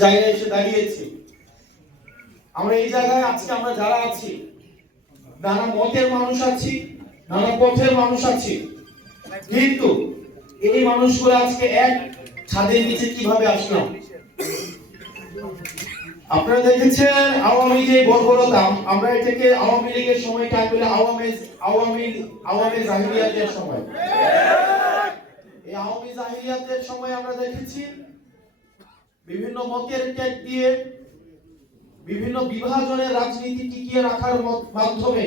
জায়গায় এসে দাঁড়িয়েছি। আমরা এই জায়গায় আজকে আমরা যারা আছি, নানা মতের মানুষ আছি, নানা পথের মানুষ আছি, কিন্তু এই মানুষগুলো আজকে এক ছাদের নিচে কিভাবে আসলাম? আপনারা দেখেছেন আওয়ামী যে বর্বরতা, আমরা এটাকে আওয়ামী লীগের সময়টা বলে আওয়ামী জাহিলিয়াতের সময়। এই আওয়ামী জাহিলিয়াতের সময় আমরা দেখেছি বিভিন্ন মতের ত্যাগ দিয়ে বিভিন্ন বিভাজনের রাজনীতি টিকিয়ে রাখার মাধ্যমে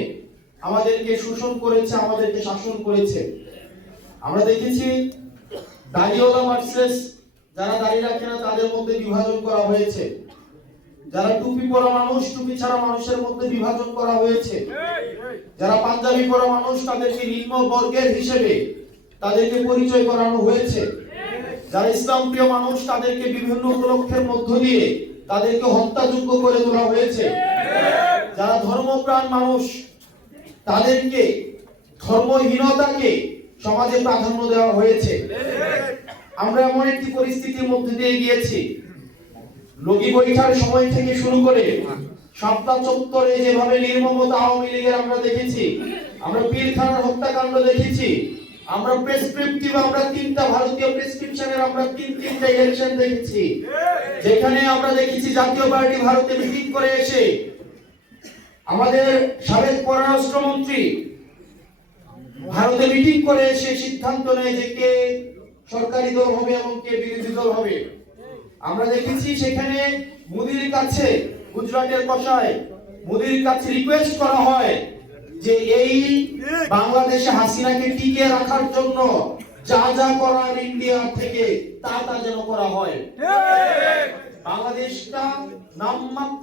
আমাদেরকে শোষণ করেছে, আমাদেরকে শাসন করেছে। আমরা দেখেছি দাড়িওয়ালা ভার্সেস যারা দাড়ি রাখে না তাদের মধ্যে বিভাজন করা হয়েছে, যারা টুপি পরা মানুষ টুপি ছাড়া মানুষের মধ্যে বিভাজন করা হয়েছে, যারা পাঞ্জাবি পরা মানুষ তাদেরকে নিম্ন বর্গের হিসেবে তাদেরকে পরিচয় করানো হয়েছে, যারা ইসলাম প্রিয় মানুষ তাদেরকে বিভিন্ন উপলক্ষের মধ্য দিয়ে তাদেরকে হত্যাযোগ্য করে তোলা হয়েছে, যারা ধর্মপ্রাণ মানুষ তাদেরকে ধর্মহীনতাকে সমাজে প্রাধান্য দেওয়া হয়েছে। আমরা এমন একটি পরিস্থিতির মধ্যে দিয়ে গিয়েছি, লগি বৈঠার সময় থেকে শুরু করে সাতটা চত্বরে যেভাবে নির্মমতা আওয়ামী লীগের আমরা দেখেছি, আমরা পীরখানার হত্যাকাণ্ড দেখেছি, আমরা প্রেসক্রিপটিভ আমরা তিনটা ভারতীয় প্রেসক্রিপশনের আমরা তিনটা ইলেকশন দেখেছি, যেখানে আমরা দেখেছি জাতীয় পার্টি ভারতে মিটিং করে এসে আমাদের সাবেক পররাষ্ট্রমন্ত্রী ভারতে মিটিং করে এসে সিদ্ধান্ত নেয় যে কে সরকারি দল হবে এবং কে বিরোধী দল হবে। আমরা দেখেছি সেখানে মোদির কাছে, গুজরাটের কসাই মোদির কাছে রিকোয়েস্ট করা হয় যে এই বাংলাদেশে হাসিনাকে টিকিয়ে রাখার জন্য যা যা করার ইন্ডিয়া থেকে তা তা যেন করা হয়। বাংলাদেশটা নামমাত্র